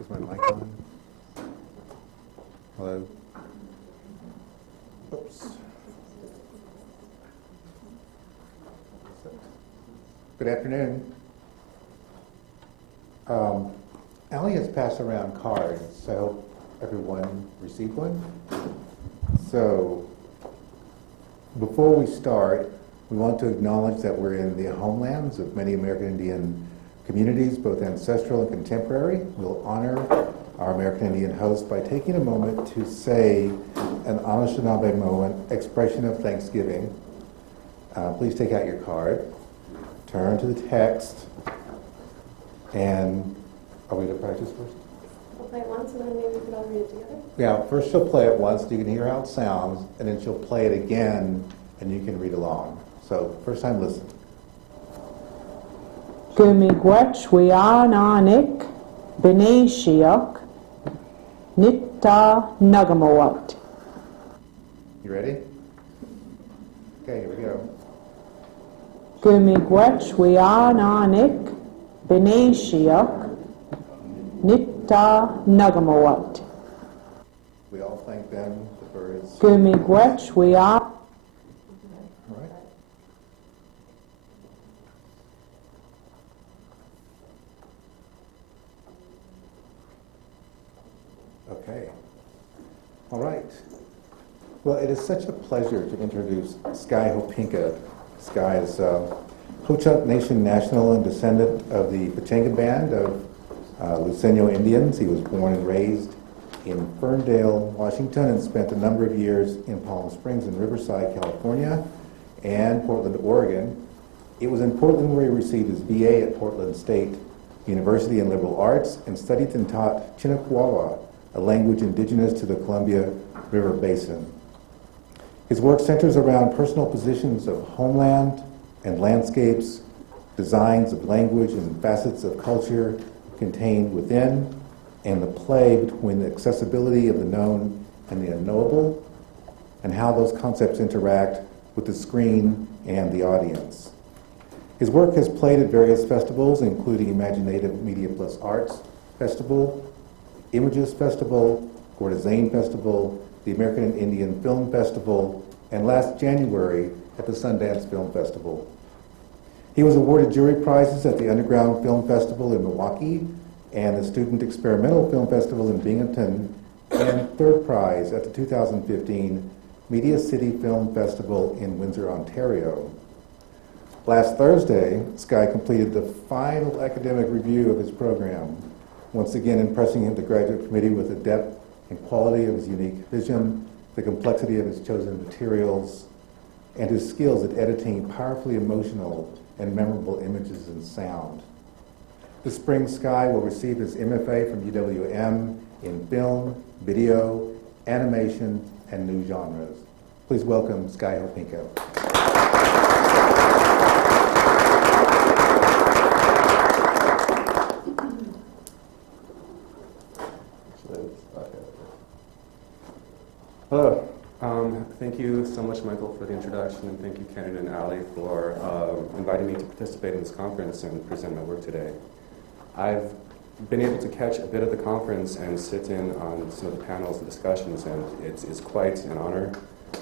Is my mic on? Hello? Oops. Good afternoon. Allie has passed around cards, so I hope everyone received one. So, before we start, we want to acknowledge that we're in the homelands of many American Indian communities, both ancestral and contemporary. We'll honor our American Indian hosts by taking a moment to say an Anishinaabe moment, expression of thanksgiving. Please take out your card, turn to the text, and are we going to practice first? We'll play it once and then maybe we can all read it together. Yeah, first she'll play it once so you can hear how it sounds, and then she'll play it again and you can read along. So, first time listen. Gumigwech wiananik beneshiok nitta nagamawat. You ready? Okay, here we go. Gumigwech wiananik beneshiok nitta nagamawat. We all thank them, the birds. Gumigwech wiananik. All right. Okay. All right. Well, it is such a pleasure to introduce Sky Hopinka. Sky is Ho-Chunk Nation national and descendant of the Pechanga Band of Luiseño Indians. He was born and raised in Ferndale, Washington, and spent a number of years in Palm Springs and Riverside, California, and Portland, Oregon. It was in Portland where he received his BA at Portland State University in Liberal Arts and studied and taught Chinnaquawa, a language indigenous to the Columbia River Basin. His work centers around personal positions of homeland and landscapes, designs of language and facets of culture contained within, and the play between the accessibility of the known and the unknowable, and how those concepts interact with the screen and the audience. His work has played at various festivals, including Imaginative Media Plus Arts Festival, Images Festival, Gordazane Festival, the American Indian Film Festival, and last January at the Sundance Film Festival. He was awarded jury prizes at the Underground Film Festival in Milwaukee and the Student Experimental Film Festival in Binghamton, and third prize at the 2015 Media City Film Festival in Windsor, Ontario. Last Thursday, Sky completed the final academic review of his program, once again impressing the graduate committee with the depth and quality of his unique vision, the complexity of his chosen materials, and his skills at editing powerfully emotional and memorable images and sound. This spring, Sky will receive his MFA from UWM in film, video, animation, and new genres. Please welcome Sky Hopinka. Hello. Thank you so much, Michael, for the introduction, and thank you, Ken and Ali, for inviting me to participate in this conference and present my work today. I've been able to catch a bit of the conference and sit in on some of the panels and discussions, and it's quite an honor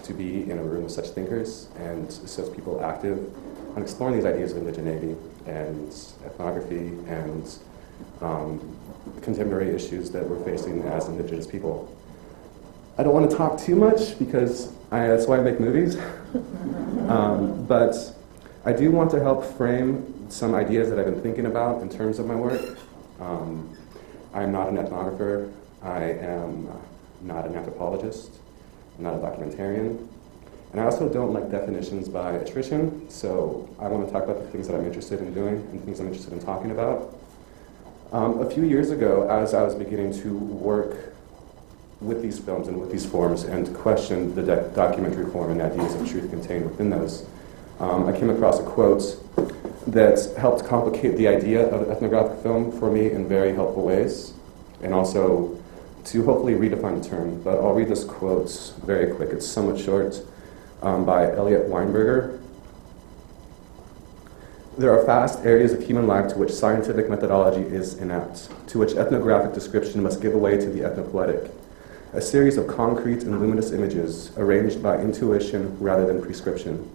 to be in a room with such thinkers and such people active on exploring these ideas of indigeneity and ethnography and contemporary issues that we're facing as indigenous people. I don't want to talk too much because that's why I make movies, but I do want to help frame some ideas that I've been thinking about in terms of my work. I'm not an ethnographer, I am not an anthropologist, I'm not a documentarian, and I also don't like definitions by attrition, so I want to talk about the things that I'm interested in doing and things I'm interested in talking about. A few years ago, as I was beginning to work with these films and with these forms and to question the documentary form and ideas of truth contained within those, I came across a quote that helped complicate the idea of ethnographic film for me in very helpful ways, and also to hopefully redefine the term. But I'll read this quote very quick. It's somewhat short, by Elliot Weinberger. There are vast areas of human life to which scientific methodology is inept, to which ethnographic description must give way to the ethnopoetic, a series of concrete and luminous images arranged by intuition rather than prescription,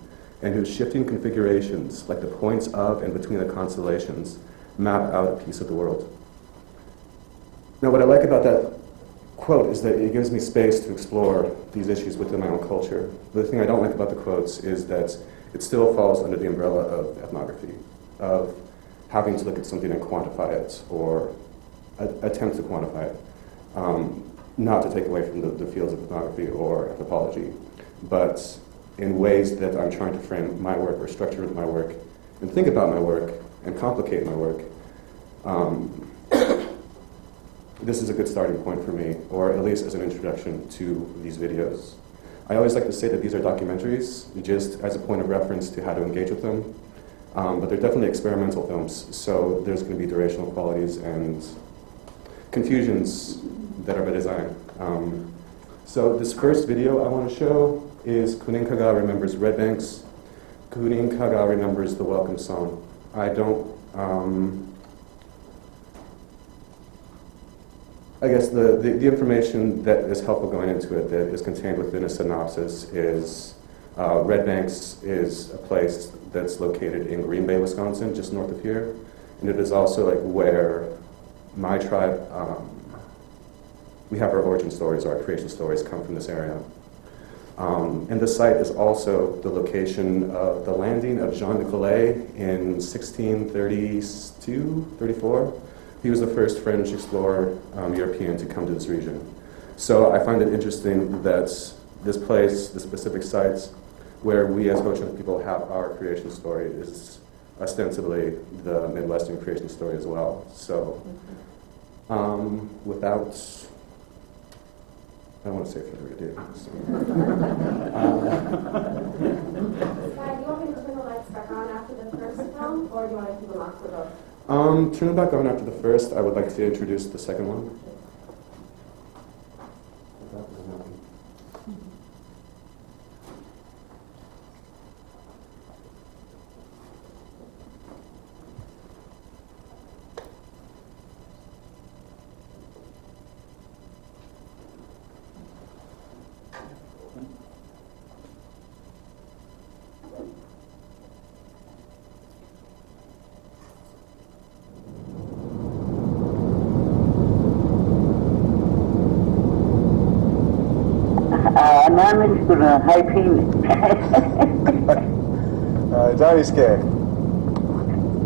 and whose shifting configurations, like the points of and between the constellations, map out a piece of the world. Now, what I like about that quote is that it gives me space to explore these issues within my own culture. The thing I don't like about the quotes is that it still falls under the umbrella of ethnography, of having to look at something and quantify it, or attempt to quantify it. Not to take away from the fields of ethnography or anthropology, but in ways that I'm trying to frame my work or structure my work and think about my work and complicate my work. This is a good starting point for me, or at least as an introduction to these videos. I always like to say that these are documentaries, just as a point of reference to how to engage with them, but they're definitely experimental films, so there's going to be durational qualities and confusions that are by design. So this first video I want to show is Kuninkaga Remembers Red Banks. Kuninkaga Remembers the Welcome Song. I guess the information that is helpful going into it that is contained within a synopsis is Red Banks is a place that's located in Green Bay, Wisconsin, just north of here. And it is also like where my tribe, we have our origin stories, our creation stories come from this area. And the site is also the location of the landing of Jean Nicolet in 1632, 34. He was the first French explorer, European, to come to this region. So I find it interesting that this place, the specific sites where we as Ho-Chunk people have our creation story is ostensibly the Midwestern creation story as well. So without, I don't want to say further ado. Sky, do you want me to turn the lights back on after the first film, or do you want to keep them off for both? Turn it back on after the first. I would like to introduce the second one. Namin ko na hyping. Johnny's scared.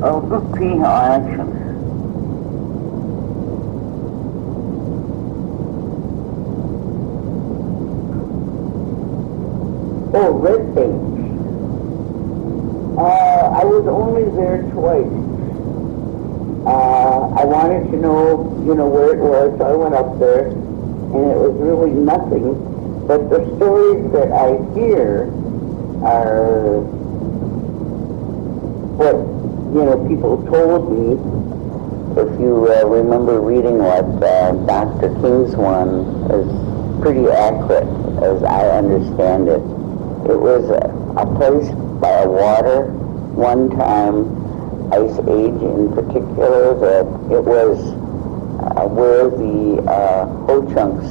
Oh, good pee action. Oh, Red Banks. I was only there twice. I wanted to know, where it was, so I went up there, and it was really nothing. But the stories that I hear are what, people told me. If you remember reading what Dr. King's one is pretty accurate, as I understand it. It was a place by a water, one time, Ice Age in particular, that it was where the Ho-Chunks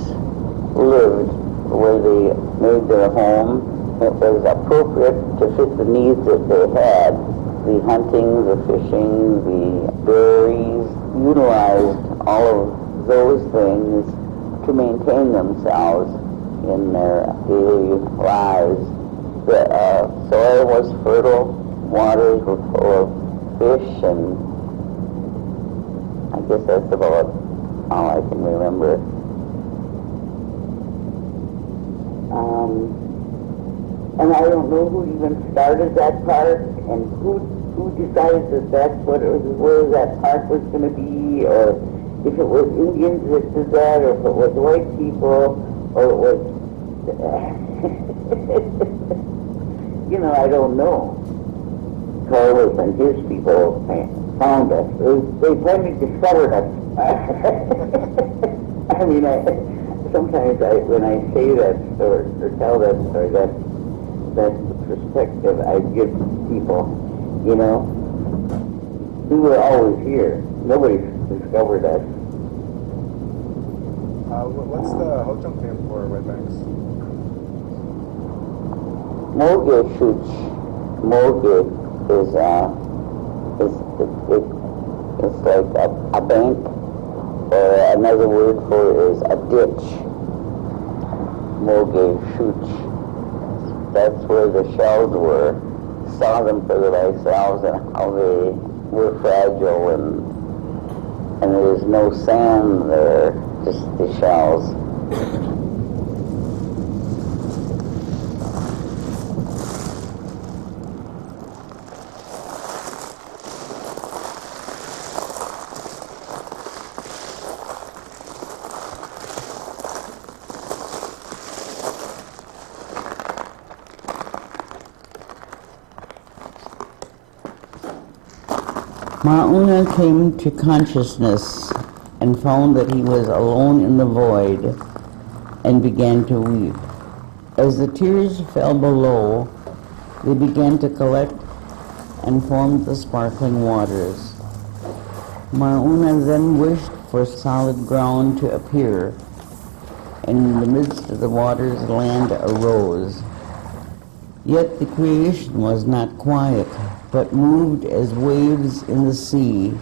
lived, where they made their home. It was appropriate to fit the needs that they had. The hunting, the fishing, the berries, utilized all of those things to maintain themselves in their daily lives. The soil was fertile, waters were full of fish, and I guess that's about all I can remember. And I don't know who even started that park, and who decided that that's what it was, where that park was going to be, or if it was Indians that did that, or if it was white people, or it was, I don't know. Carlos and his people found us. They finally discovered us. I mean, sometimes when I say that story, or tell that story, that's the perspective I give people, We were always here. Nobody discovered us. What's the Ho-Chunk name for Red Banks? Moge Shuch. Moge is it's like a bank, or another word for it is a ditch. Moge Shuch. That's where the shells were. Saw them for themselves and how they were fragile, and there's no sand there, just the shells. Mauna came to consciousness and found that he was alone in the void and began to weep. As the tears fell below, they began to collect and formed the sparkling waters. Mauna then wished for solid ground to appear, and in the midst of the waters land arose. Yet the creation was not quiet, but moved as waves in the sea,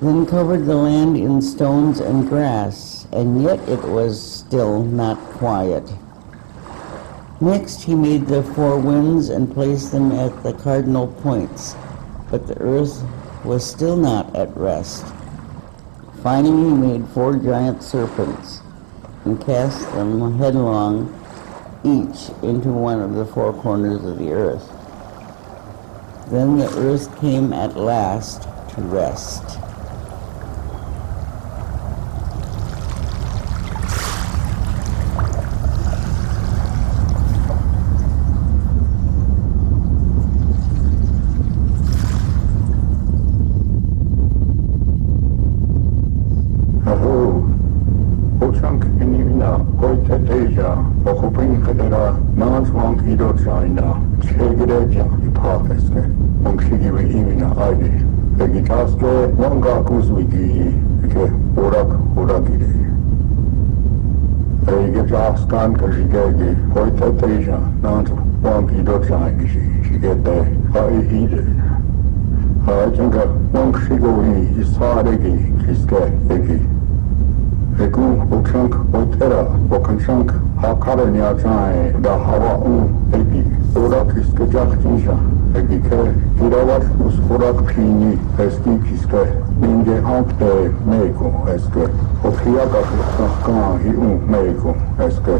then covered the land in stones and grass, and yet it was still not quiet. Next he made the four winds and placed them at the cardinal points, but the earth was still not at rest. Finally he made four giant serpents and cast them headlong, each into one of the four corners of the earth. Then the earth came at last to rest. Hello, Ho-Chunk inina, Hoiteteja, Okupinka Nanswank Ido China, Chegereja, Ipakeske, Unkshigiwi Imina Ide, Vegetaske, Wanga Kuzwigi, Orak Uragide. Egetaskan Kashigegi, Hoiteteja, Nanswank Ido China, Shigete, Haihide. Hajanga, Unkshigowi, Isaregi, Kiske, Egi. Egu Ho-Chunk Otera, Okanchank, Hakaranya Chai, Da Hawa Egi, Orak Iskajak Egike, Hirawat Uskorak Pini, Eski Kiske, Ninge Hankte, Meko, Eske, Okiaga Sakan, Hiu Meko, Eske,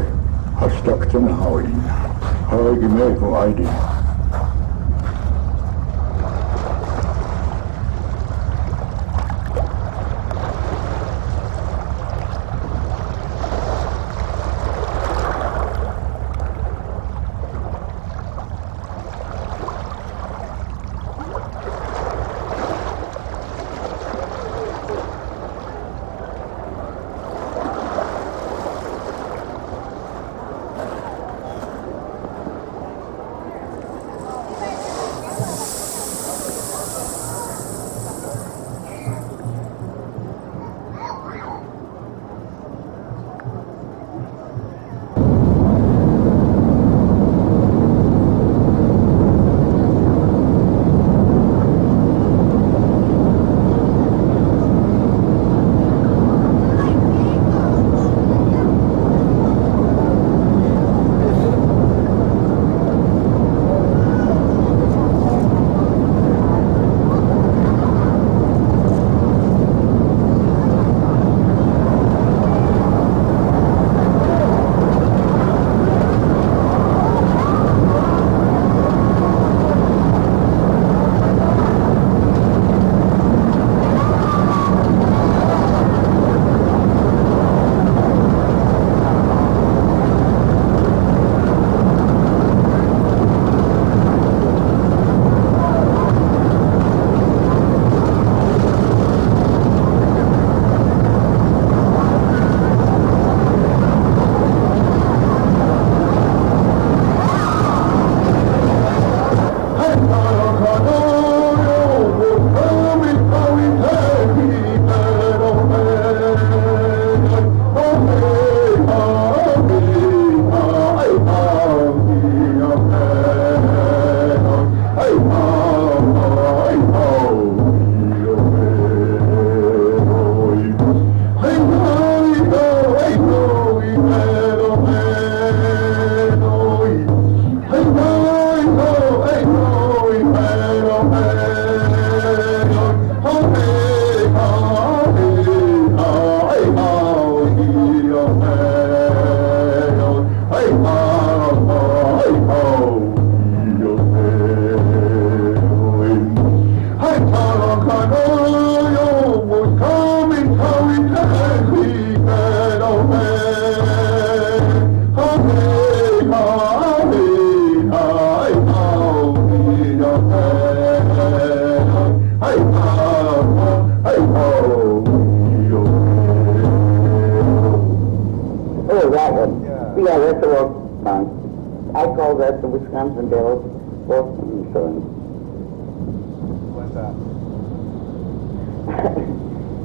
Hashtag Hawi, Hagi Meko ID. that one. Yeah, that's a welcome song. I call that the Wisconsin Dells welcome song. What's that?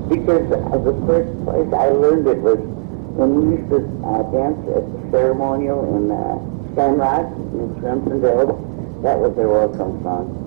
Because the first place I learned it was when we used to dance at the ceremonial in Shamrock in Wisconsin Dells. That was their welcome song.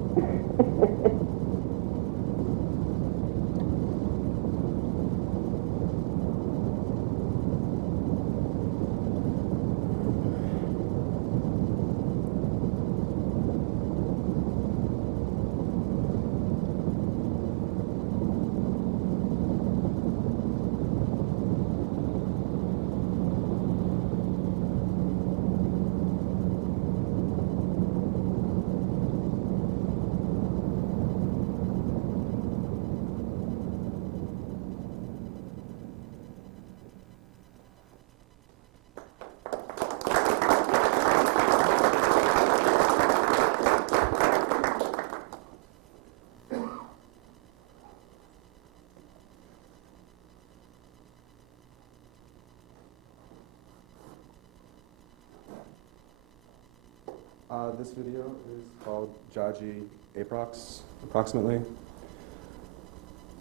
This video is called Jáaji Approx, approximately.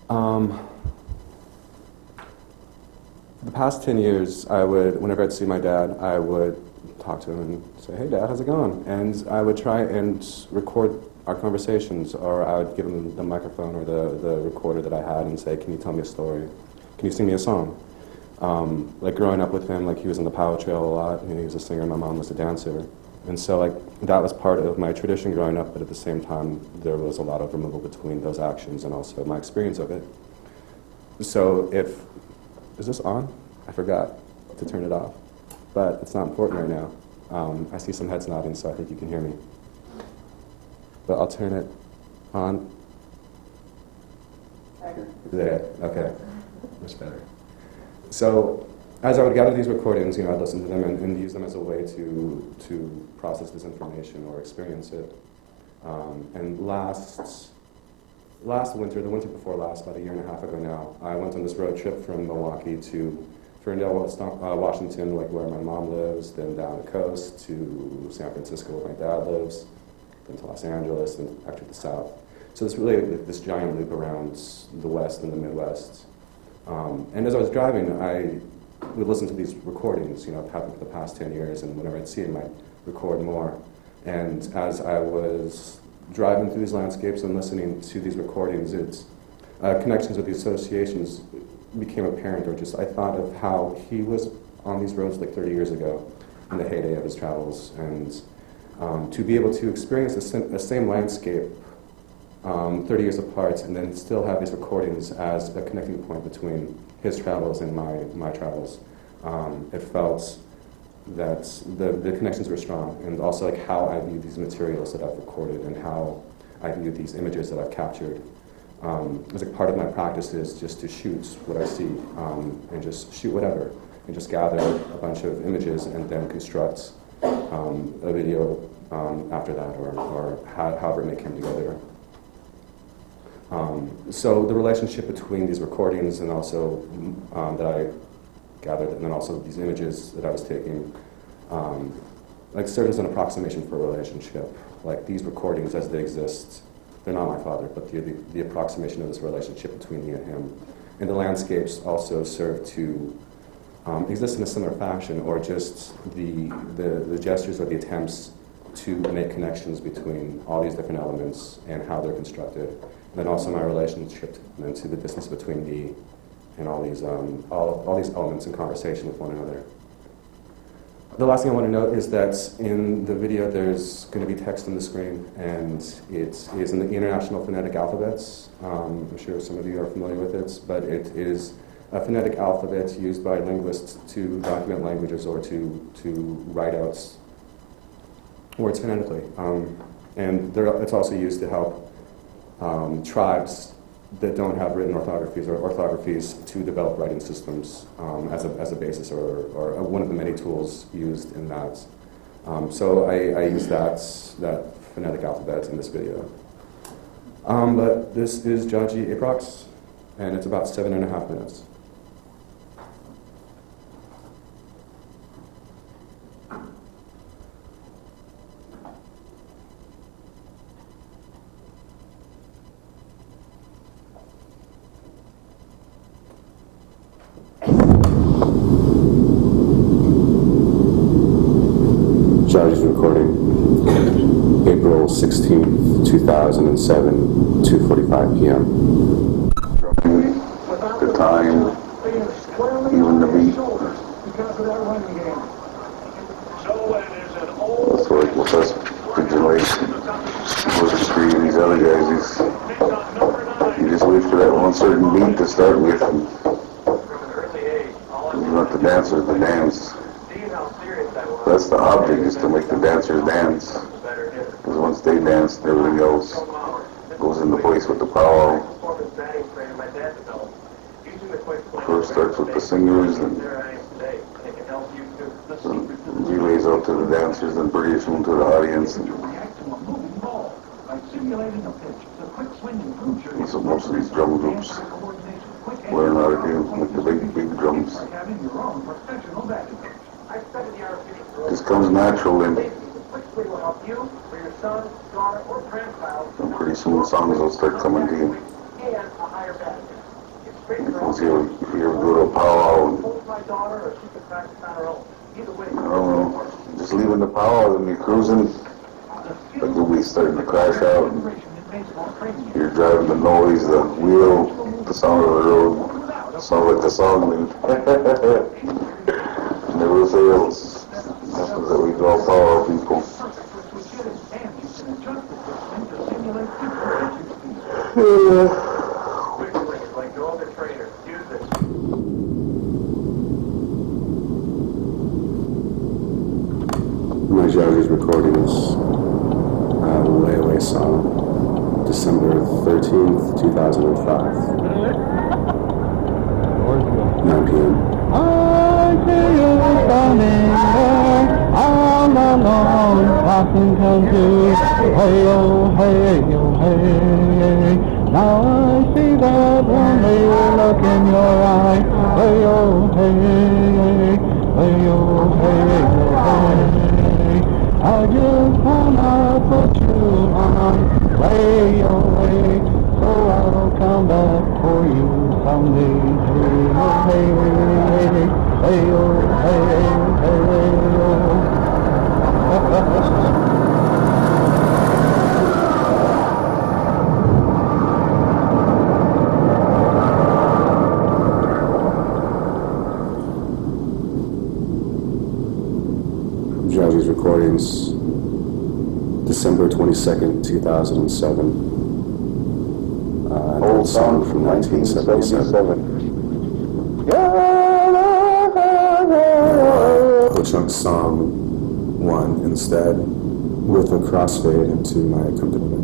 The past 10 years, whenever I'd see my dad, I would talk to him and say, "Hey Dad, how's it going?" And I would try and record our conversations, or I would give him the microphone or the recorder that I had and say, "Can you tell me a story? Can you sing me a song?" Like growing up with him, like he was in the Power Trail a lot, and he was a singer, and my mom was a dancer. And so like that was part of my tradition growing up, but at the same time there was a lot of removal between those actions and also my experience of it. So is this on? I forgot to turn it off, but it's not important right now. I see some heads nodding, so I think you can hear me. But I'll turn it on. There, okay, much better. So as I would gather these recordings, I'd listen to them and use them as a way to process this information or experience it. And last winter, the winter before last, about a year and a half ago now, I went on this road trip from Milwaukee to Ferndale, Washington, like where my mom lives, then down the coast to San Francisco where my dad lives, then to Los Angeles, and back to the south. So it's really this giant loop around the West and the Midwest. And as I was driving, I would listen to these recordings, I've had them for the past 10 years, and whenever I'd see them, I'd record more. And as I was driving through these landscapes and listening to these recordings, connections with the associations became apparent, or just I thought of how he was on these roads like 30 years ago in the heyday of his travels. And to be able to experience the same landscape 30 years apart and then still have these recordings as a connecting point between his travels and my travels. It felt that the connections were strong, and also like how I view these materials that I've recorded and how I view these images that I've captured. As like part of my practice is just to shoot what I see and just shoot whatever and just gather a bunch of images and then construct a video after that or however it may come together. So the relationship between these recordings and also that I gathered, and then also these images that I was taking, like served as an approximation for a relationship. Like these recordings as they exist, they're not my father, but the approximation of this relationship between me and him. And the landscapes also serve to exist in a similar fashion, or just the gestures or the attempts to make connections between all these different elements and how they're constructed. And then also my relationship and to the distance between me and all these elements in conversation with one another. The last thing I want to note is that in the video there's going to be text on the screen, and it is in the International Phonetic Alphabets. I'm sure some of you are familiar with it, but it is a phonetic alphabet used by linguists to document languages or to write out words phonetically. And it's also used to help tribes that don't have written orthographies or orthographies to develop writing systems as a basis or one of the many tools used in that. So I use that phonetic alphabet in this video. But this is Jáaji Approx, and it's about 7.5 minutes. Jáaji's recording, April 16th, 2007, 2:45 p.m. The time, even the beat. That's like with us, big generation, Moses and these other guys, you just wait for that one certain beat to start with, and you let the dancers to dance. That's the object, is to make the dancers dance. Because once they dance, everything else goes into place with the powwow. First starts with the singers, and relays out to the dancers, and pretty soon to the audience. And that's what most of these drum groups learn how to do, like the big drums. Just comes natural, and pretty soon songs will start coming to you. Once you go to a powwow, and, I don't know, just leaving the powwow and you're cruising, like you'll be starting to crash out. And you're driving the noise, the wheel, the sound of the road, sound like the song, never fails. That's what we draw powwow people. My Jáaji's recording is Layaway song, December 13th, 2005, 9 p.m. I hear you coming there, all alone, talking to you, hey oh, hey oh, hey. Now I see that lonely look in your eye, hey oh, hey, hey oh, hey oh, hey. I just wanna put you on, lay away, so I'll come back for you someday. Hey, hey, hey, oh, hey, hey, oh. Jáaji's recordings, December 22nd, 2007. An old song from 1977. Ho-Chunk song 1 instead, with a crossfade into my accompaniment.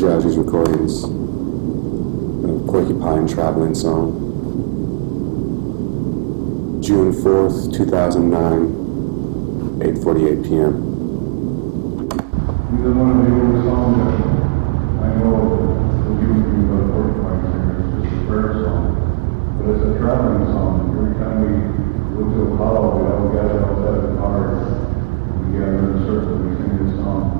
Jáaji's recordings, Porcupine Traveling Song, June 4th, 2009, 8:48 p.m. Either one of the old songs that I know will use me by the Porcupine Singers, it's a prayer song, but it's a traveling song. Every time we go to a hollow, we all gather outside the car, we gather in a circle, we sing this song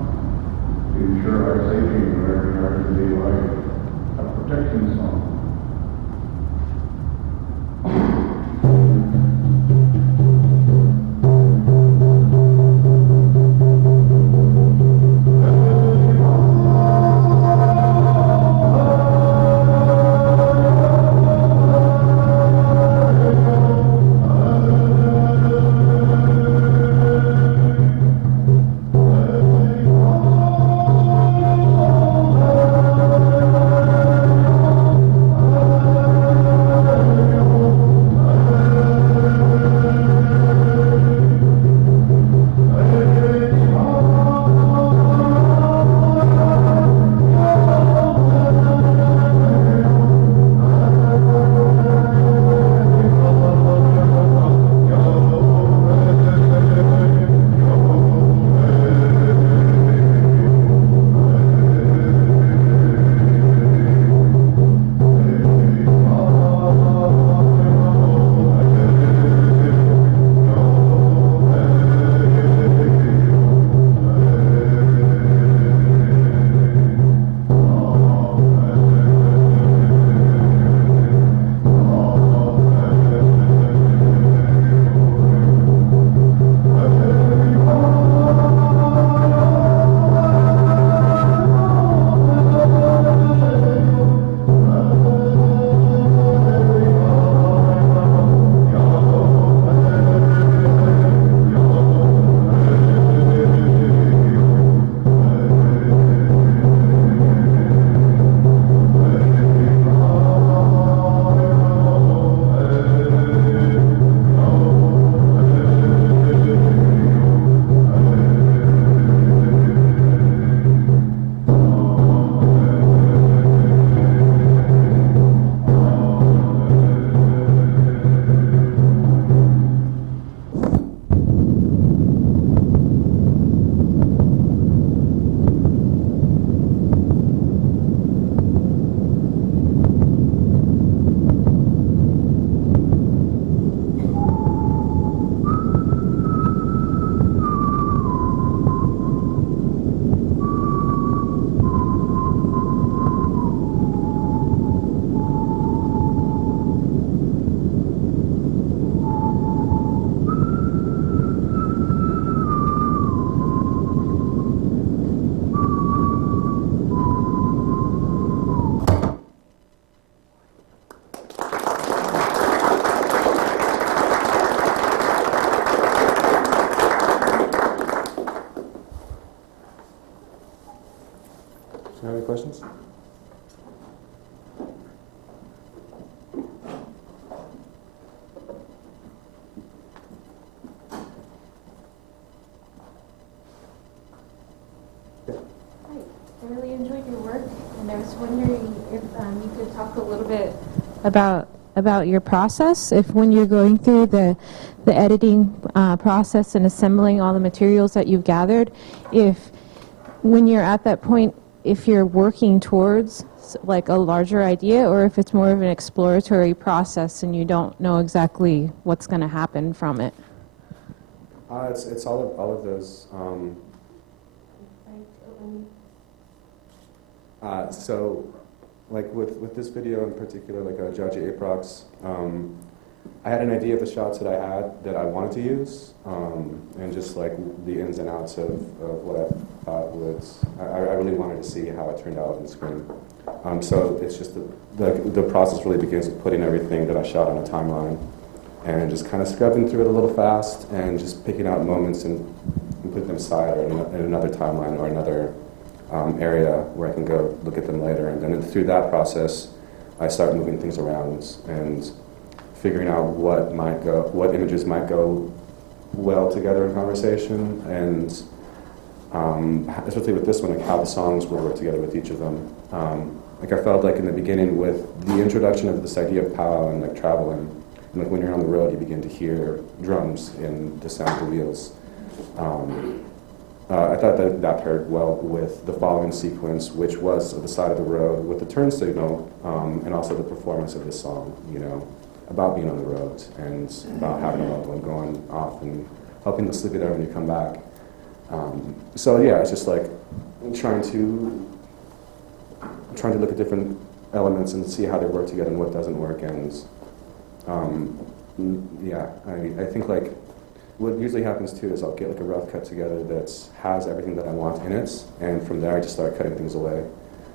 to ensure our safety in our everyday life, a protection song. you have any questions? I really enjoyed your work, and I was wondering if you could talk a little bit about your process. If when you're going through the editing process and assembling all the materials that you've gathered, if when you're at that point, if you're working towards like a larger idea, or if it's more of an exploratory process and you don't know exactly what's going to happen from it. It's all of those. So, like with this video in particular, like Jáaji Approx, I had an idea of the shots that I had that I wanted to use, and just like the ins and outs of what I thought was, I really wanted to see how it turned out on the screen. So it's just the process really begins with putting everything that I shot on a timeline, and just kind of scrubbing through it a little fast, and just picking out moments and putting them aside or in another timeline or another area where I can go look at them later. And then through that process, I start moving things around and figuring out what images might go well together in conversation, and especially with this one, like how the songs would work together with each of them. Like I felt like in the beginning with the introduction of this idea of powwow and like traveling, and like when you're on the road, you begin to hear drums and the sound of the wheels. I thought that paired well with the following sequence, which was the side of the road with the turn signal, and also the performance of this song, about being on the road and about having a loved one going off and helping to sleep you there when you come back. So yeah, it's just like trying to look at different elements and see how they work together and what doesn't work. And I think like what usually happens too is I'll get like a rough cut together that has everything that I want in it, and from there I just start cutting things away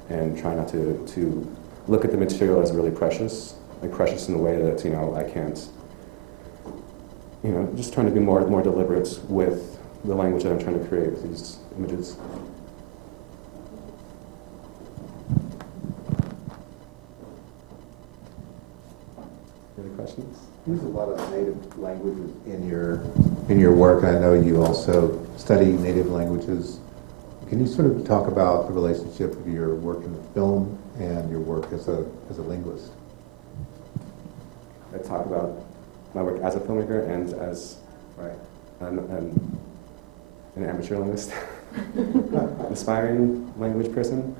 and try not to look at the material as really precious, like precious in the way that I can't, just trying to be more deliberate with the language that I'm trying to create with these images. Any questions? You use a lot of native languages in your work, and I know you also study native languages. Can you sort of talk about the relationship of your work in film and your work as a linguist? I talk about my work as a filmmaker and as an amateur linguist, aspiring language person.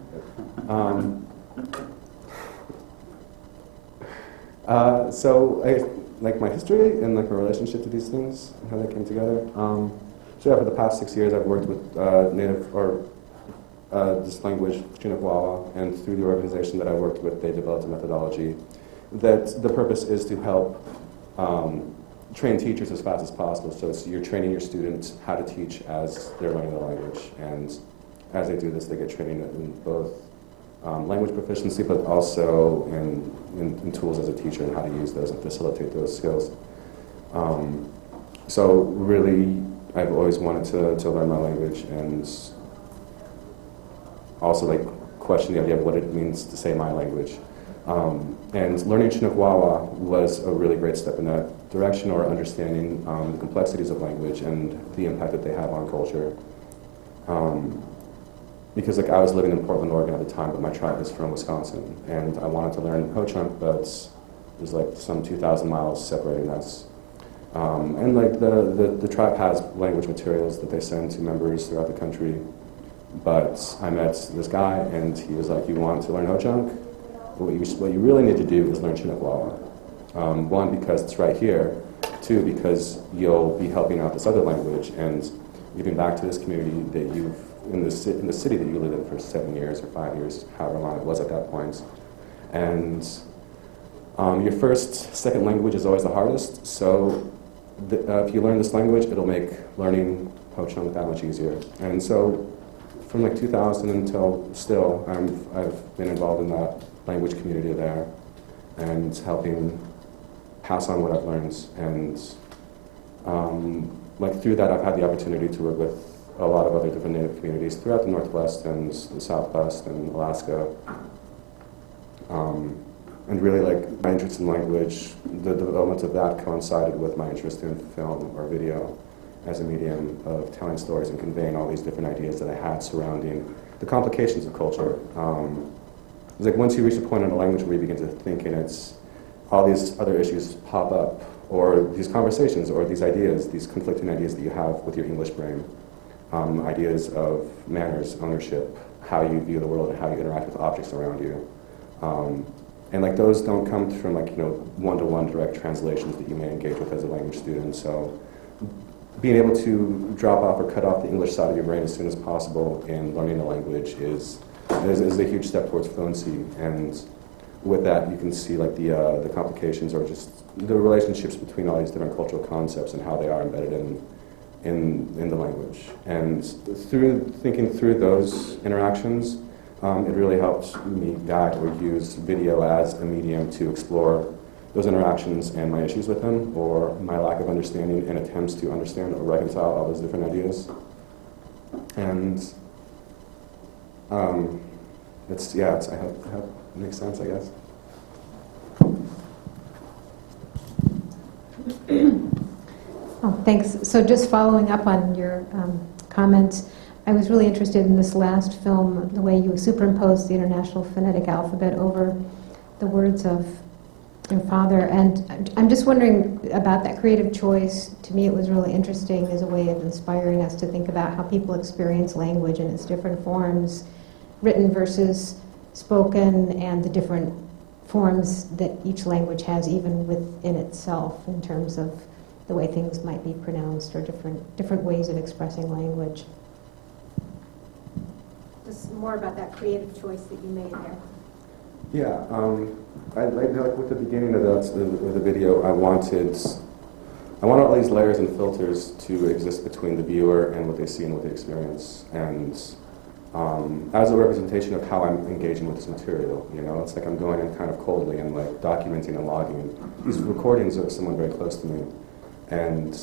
So I like my history and like my relationship to these things and how they came together. So yeah, for the past 6 years, I've worked with native or this language, Kuninkaga, and through the organization that I worked with, they developed a methodology that the purpose is to help train teachers as fast as possible. So you're training your students how to teach as they're learning the language, and as they do this, they get training in both language proficiency, but also in tools as a teacher and how to use those and facilitate those skills. So really, I've always wanted to learn my language and also like question the idea of what it means to say my language. And learning Kuninkaga was a really great step in that direction, or understanding the complexities of language and the impact that they have on culture. Because like I was living in Portland, Oregon at the time, but my tribe is from Wisconsin, and I wanted to learn Ho-Chunk, but there's like some 2,000 miles separating us. And like the tribe has language materials that they send to members throughout the country, but I met this guy, and he was like, "You want to learn Ho-Chunk? What you really need to do is learn Kuninkaga. One, because it's right here. Two, because you'll be helping out this other language and giving back to this community that you've in the city that you lived in for 7 years or 5 years, however long it was at that point. And your second language is always the hardest. So if you learn this language, it'll make learning Ho-Chunk that much easier. And so from like 2000 until still, I've been involved in that language community there and helping pass on what I've learned. And like through that, I've had the opportunity to work with a lot of other different Native communities throughout the Northwest and the Southwest and Alaska. And really, like, my interest in language, the development of that coincided with my interest in film or video as a medium of telling stories and conveying all these different ideas that I had surrounding the complications of culture. It's like once you reach a point in a language where you begin to think, and it's all these other issues pop up, or these conversations, or these ideas, these conflicting ideas that you have with your English brain, ideas of manners, ownership, how you view the world, and how you interact with objects around you. And like those don't come from like, you know, one-to-one direct translations that you may engage with as a language student. So being able to drop off or cut off the English side of your brain as soon as possible in learning a language is a huge step towards fluency. And with that, you can see like the complications or just the relationships between all these different cultural concepts and how they are embedded in the language. And through thinking through those interactions, it really helped me guide or use video as a medium to explore those interactions and my issues with them, or my lack of understanding and attempts to understand or reconcile all those different ideas. And I hope it makes sense, I guess. Oh, thanks. So just following up on your comments, I was really interested in this last film, the way you superimposed the International Phonetic Alphabet over the words of your father. And I'm just wondering about that creative choice. To me, it was really interesting as a way of inspiring us to think about how people experience language in its different forms, written versus spoken, and the different forms that each language has even within itself in terms of the way things might be pronounced or different ways of expressing language. Just more about that creative choice that you made there. Yeah, I like with the beginning of the video, I wanted all these layers and filters to exist between the viewer and what they see and what they experience, and as a representation of how I'm engaging with this material. You know, it's like I'm going in kind of coldly and like documenting and logging these recordings of someone very close to me, and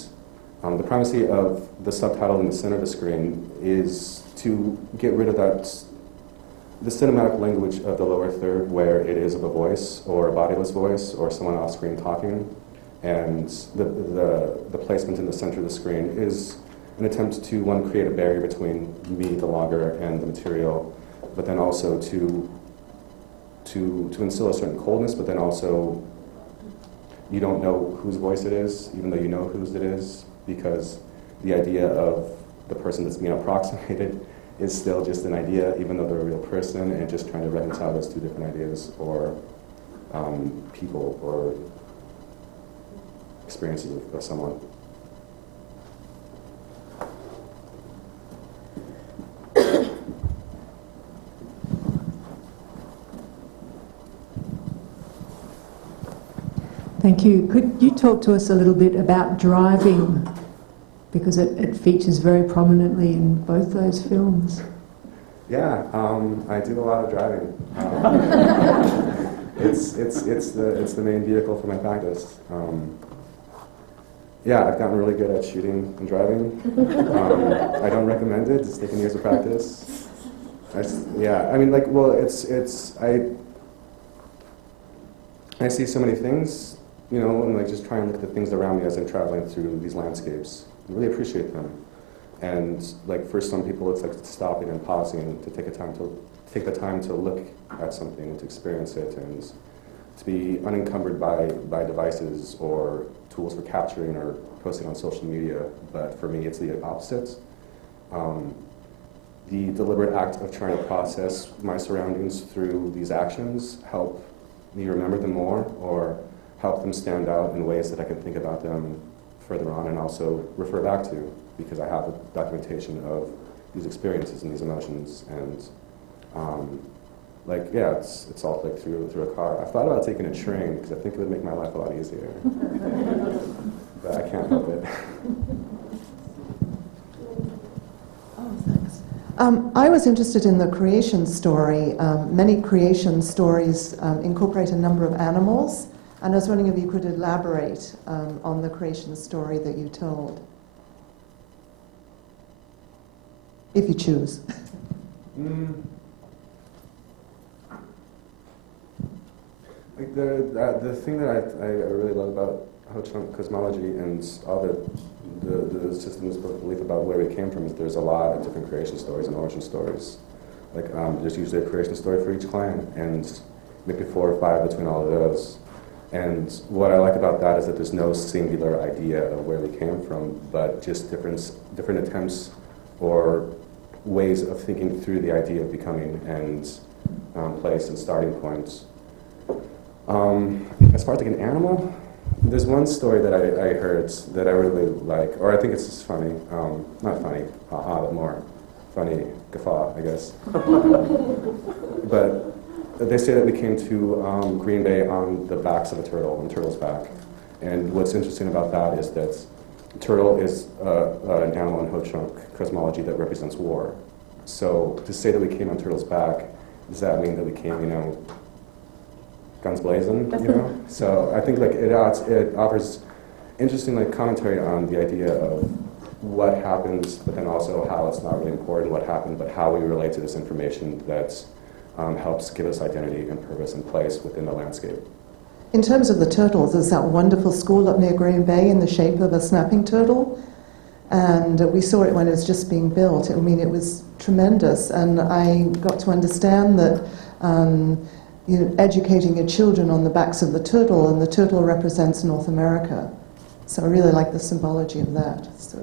the primacy of the subtitle in the center of the screen is to get rid of the cinematic language of the lower third, where it is of a voice or a bodiless voice or someone off screen talking, and the placement in the center of the screen is an attempt to, one, create a barrier between me, the logger, and the material, but then also to instill a certain coldness, but then also you don't know whose voice it is, even though you know whose it is, because the idea of the person that's being approximated is still just an idea, even though they're a real person, and just trying to reconcile those two different ideas or people or experiences of someone. Thank you. Could you talk to us a little bit about driving? Because it features very prominently in both those films. Yeah, I do a lot of driving. It's the main vehicle for my practice. Yeah, I've gotten really good at shooting and driving. I don't recommend it. It's taken years of practice. I see so many things, you know, and like just try and look at the things around me as I'm traveling through these landscapes. I really appreciate them. And like for some people, it's like stopping and pausing to take the time to look at something and to experience it, and to be unencumbered by devices or tools for capturing or posting on social media. But for me, it's the opposite. The deliberate act of trying to process my surroundings through these actions help me remember them more, or help them stand out in ways that I can think about them further on and also refer back to, because I have a documentation of these experiences and these emotions. And it's all like through a car. I've thought about taking a train because I think it would make my life a lot easier, but I can't help it. Oh, thanks. I was interested in the creation story. Many creation stories incorporate a number of animals, and I was wondering if you could elaborate on the creation story that you told. if you choose. Like the thing that I really love about Ho-Chunk cosmology and all the systems of belief about where we came from is there's a lot of different creation stories and origin stories. Like there's usually a creation story for each clan, and maybe 4 or 5 between all of those. And what I like about that is that there's no singular idea of where we came from, but just different attempts or ways of thinking through the idea of becoming and place and starting points. As far as like an animal, there's one story that I heard that I really like, or I think it's just funny. Not funny, but more funny guffaw, I guess. But they say that we came to Green Bay on the backs of a turtle, on a turtle's back. And what's interesting about that is that turtle is an animal in Ho-Chunk cosmology that represents war. So to say that we came on turtle's back, does that mean that we came, guns blazing, So I think like it offers interesting like commentary on the idea of what happens, but then also how it's not really important what happened, but how we relate to this information that helps give us identity and purpose and place within the landscape. In terms of the turtles, there's that wonderful school up near Green Bay in the shape of a snapping turtle. And we saw it when it was just being built. I mean, it was tremendous. And I got to understand that educating your children on the backs of the turtle, and the turtle represents North America. So I really like the symbology of that. So.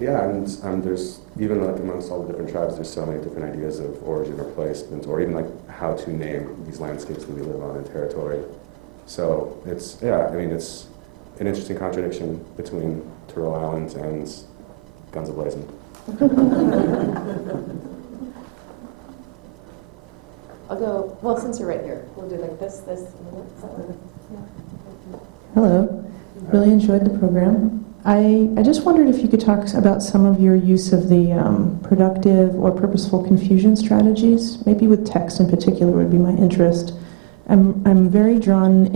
Yeah, and there's, even like amongst all the different tribes, there's so many different ideas of origin or placement, or even like how to name these landscapes that we live on in territory. So it's an interesting contradiction between Turtle Island and Guns a-Blazing. I'll go, well, since you're right here, we'll do like this, and then Hello. Really enjoyed the program. I just wondered if you could talk about some of your use of the productive or purposeful confusion strategies. Maybe with text in particular would be my interest. I'm very drawn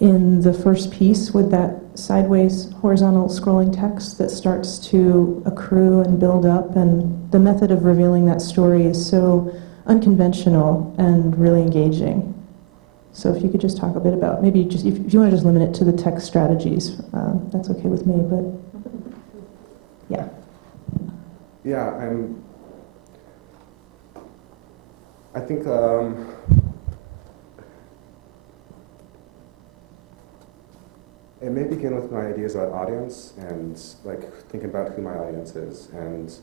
in the first piece with that sideways horizontal scrolling text that starts to accrue and build up, and the method of revealing that story is so unconventional and really engaging. So if you could just talk a bit about, maybe just if you want to just limit it to the text strategies, that's okay with me, but yeah. Yeah, I think it may begin with my ideas about audience and like thinking about who my audience is, and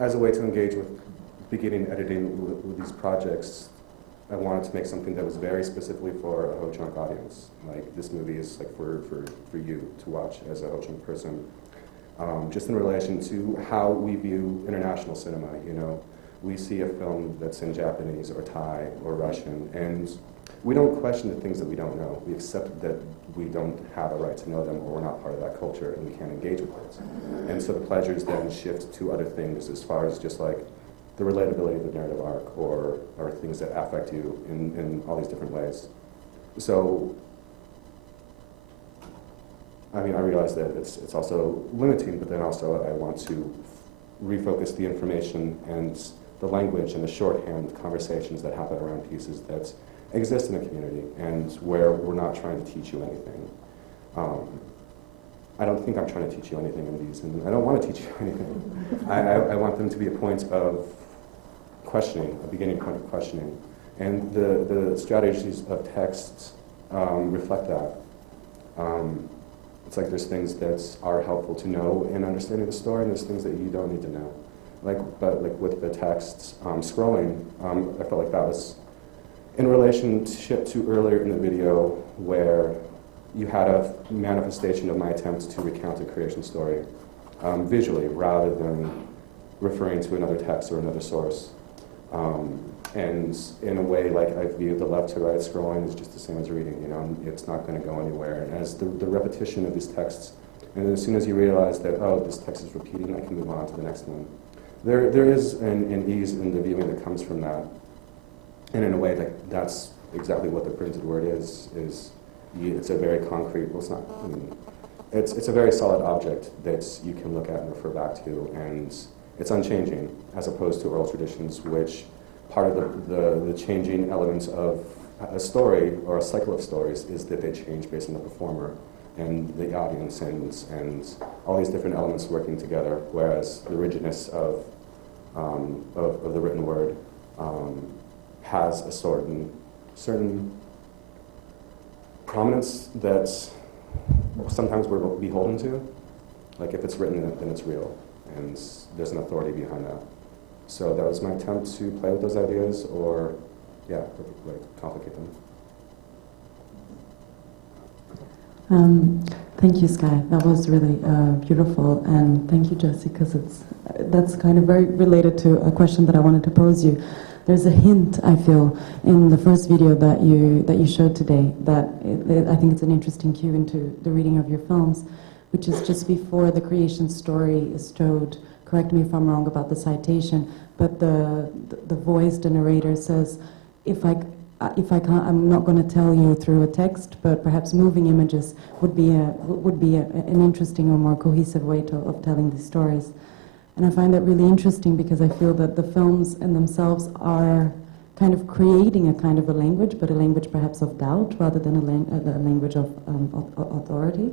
as a way to engage with beginning editing with these projects, I wanted to make something that was very specifically for a Ho-Chunk audience. Like this movie is like for you to watch as a Ho-Chunk person. Just in relation to how we view international cinema, we see a film that's in Japanese or Thai or Russian, and we don't question the things that we don't know. We accept that we don't have a right to know them, or we're not part of that culture and we can't engage with it. And so the pleasures then shift to other things as far as just like the relatability of the narrative arc or things that affect you in all these different ways. So, I mean, I realize that it's also limiting, but then also I want to refocus the information and the language and the shorthand conversations that happen around pieces that exist in the community and where we're not trying to teach you anything. I don't think I'm trying to teach you anything in these, and I don't want to teach you anything. I want them to be a point of questioning, a beginning point of questioning. And the strategies of text reflect that. It's like there's things that are helpful to know in understanding the story, and there's things that you don't need to know. But with the text scrolling, I felt like that was in relationship to earlier in the video where you had a manifestation of my attempt to recount a creation story visually rather than referring to another text or another source. And in a way, like I view the left to right scrolling is just the same as reading, it's not going to go anywhere. And as the repetition of these texts, and as soon as you realize that, oh, this text is repeating, I can move on to the next one. There is an ease in the viewing that comes from that. And in a way, like that's exactly what the printed word is it's a very concrete, well, it's not, it's a very solid object that you can look at and refer back to, and it's unchanging, as opposed to oral traditions, which part of the changing elements of a story or a cycle of stories is that they change based on the performer and the audience and all these different elements working together, whereas the rigidness of the written word has a certain prominence that sometimes we're beholden to. Like if it's written, then it's real, and there's an authority behind that. So that was my attempt to play with those ideas, or complicate them. Thank you, Sky. That was really beautiful, and thank you, Jesse, because that's kind of very related to a question that I wanted to pose you. There's a hint, I feel, in the first video that you showed today that I think it's an interesting cue into the reading of your films, which is just before the creation story is showed. Correct me if I'm wrong about the citation, but the voice, the narrator says, if I can't, I'm not going to tell you through a text, but perhaps moving images would be an interesting or more cohesive way of telling these stories. And I find that really interesting because I feel that the films in themselves are kind of creating a kind of a language, but a language perhaps of doubt rather than a language of authority.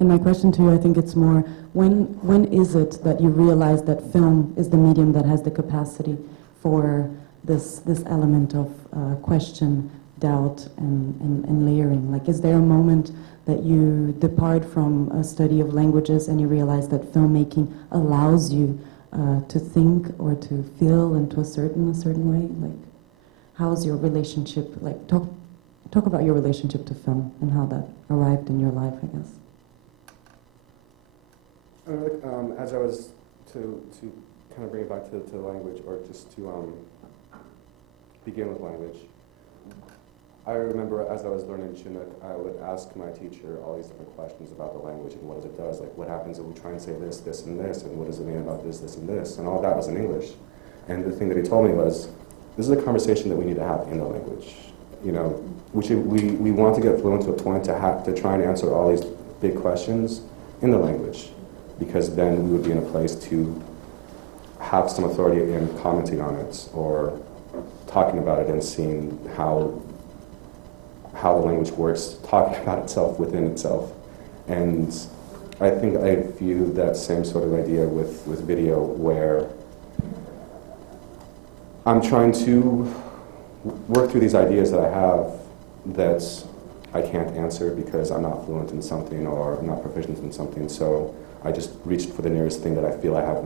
And my question to you, I think it's more, when is it that you realize that film is the medium that has the capacity for this element of question, doubt, and layering? Like, is there a moment that you depart from a study of languages and you realize that filmmaking allows you to think or to feel into a certain way? Like, how's your relationship? Like, talk about your relationship to film and how that arrived in your life, I guess. As I was to kind of bring it back to language, or just to begin with language, I remember as I was learning Chinook, I would ask my teacher all these different questions about the language and what it does. Like, what happens if we try and say this, this, and this, and what does it mean about this, this, and this? And all that was in English. And the thing that he told me was, this is a conversation that we need to have in the language. You know, we want to get fluent to a point to try and answer all these big questions in the language, because then we would be in a place to have some authority in commenting on it or talking about it and seeing how the language works, talking about itself within itself. And I think I view that same sort of idea with video, where I'm trying to work through these ideas that I have that I can't answer because I'm not fluent in something or I'm not proficient in something. So I just reached for the nearest thing that I feel I have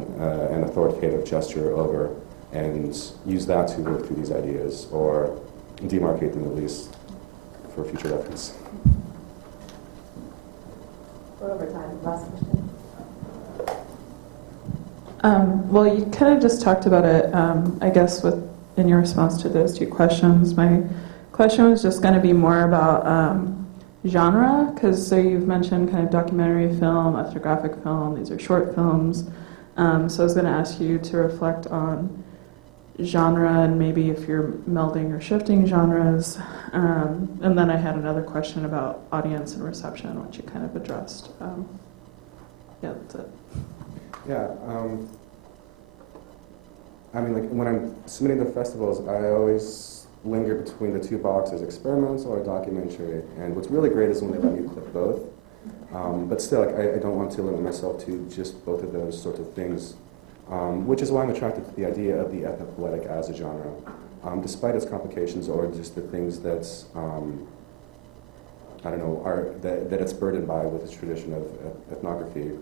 an authoritative gesture over, and use that to work through these ideas, or demarcate them at least for future reference. We're over time. Last question. Well, you kind of just talked about it, I guess, in your response to those two questions. My question was just going to be more about genre, because so you've mentioned kind of documentary film, ethnographic film, these are short films. So I was going to ask you to reflect on genre and maybe if you're melding or shifting genres. And then I had another question about audience and reception, which you kind of addressed. Yeah, that's it. Yeah, I mean, like, when I'm submitting to festivals, I always linger between the two boxes, experimental or documentary. And what's really great is when they let me click both. But still, like, I don't want to limit myself to just both of those sorts of things, which is why I'm attracted to the idea of the ethnopoetic as a genre. Despite its complications or just the things that, I don't know, that it's burdened by with its tradition of ethnography,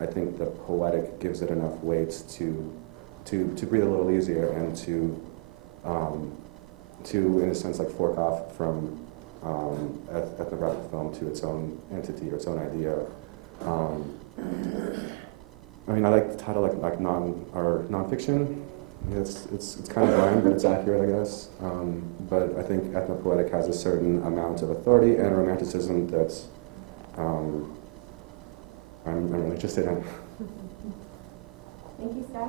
I think the poetic gives it enough weight to breathe a little easier and to, in a sense, like, fork off from ethnographic film to its own entity or its own idea. I mean, I like the title like nonfiction. It's kind of bland, but it's accurate, I guess. But I think ethnopoetic has a certain amount of authority and romanticism that's I'm really interested in. Thank you, Sky.